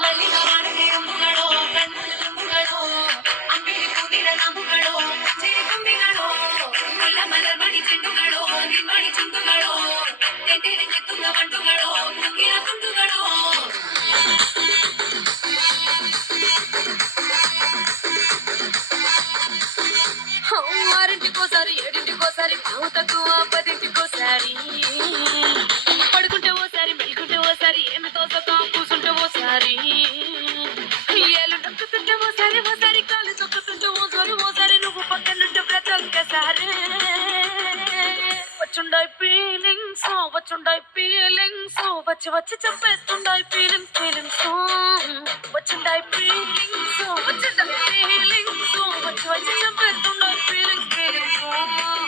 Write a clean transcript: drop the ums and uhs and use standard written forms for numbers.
ಮಲ್ಲಿಗ ಮಾಡದೆ ಅಂಬುಗಳೋ ಕಣ್ಣಲ್ಲಿ ತುಂಬುಗಳೋ ಅಂಬಿಳಿ ಕೂದಿನ ನಾಮುಗಳೋ ಚಿರಿ ತುಂಬಿಗಳೋ ಮುಲ್ಲ ಮಲರ್ಮಣಿ ಚೆಂಡುಗಳೋ ನಿಮ್ಮಣಿ ಚುಂಡುಗಳೋ ತೆಂಟೆರೆಂಗೆ ತುಂಗ ಬಂಡುಗಳೋ ತುಂಗಿನ ತುಂಡುಗಳೋ ఆరింటికోసారి ఏడింటికోసారి పావు తక్కువ పదింటికోసారి పడుకుంటే ఓసారి మెలుకుంటే ఓసారి ఏమి తోసక కూసుంటే ఓసారి ఏళ్ళు నొక్కుతుంటే ఓసారి ఓసారి కాలు తొక్కుతుంటే ఓసారి ఓసారి నువ్వు పక్కనుంటే ప్రతి ఒక్కసారి వచ్చుండాయి ఫీలింగ్స్ వచ్చి వచ్చి చెప్పేస్తుండాయి ఫీలింగ్స్ వచ్చుండాయి ఫీలింగ్స్ వచ్చుండాయి ఫీలింగ్స్ వచ్చి వచ్చి చెప్పేస్తుండాయి ఫీలింగ్స్